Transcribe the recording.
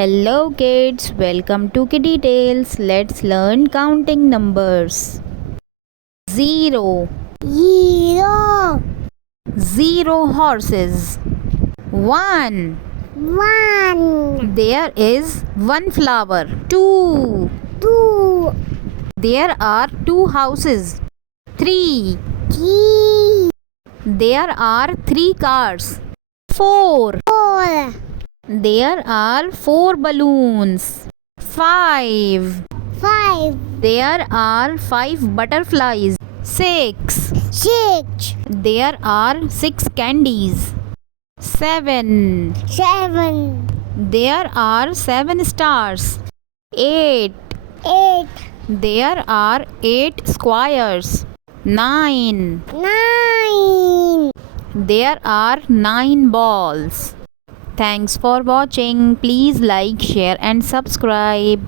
Hello kids, welcome to Kitty Tales. Let's learn counting numbers. 0. 0 0 horses. 1. 1 There is 1 flower. 2. 2 There are 2 houses. 3. 3 There are 3 cars. 4. 4 There are 4 balloons. 5. 5 There are 5 butterflies. 6. 6 There are 6 candies. 7. 7 There are 7 stars. 8. 8 There are 8 squares. 9. 9 There are 9 balls. Thanks for watching. Please like, share and subscribe.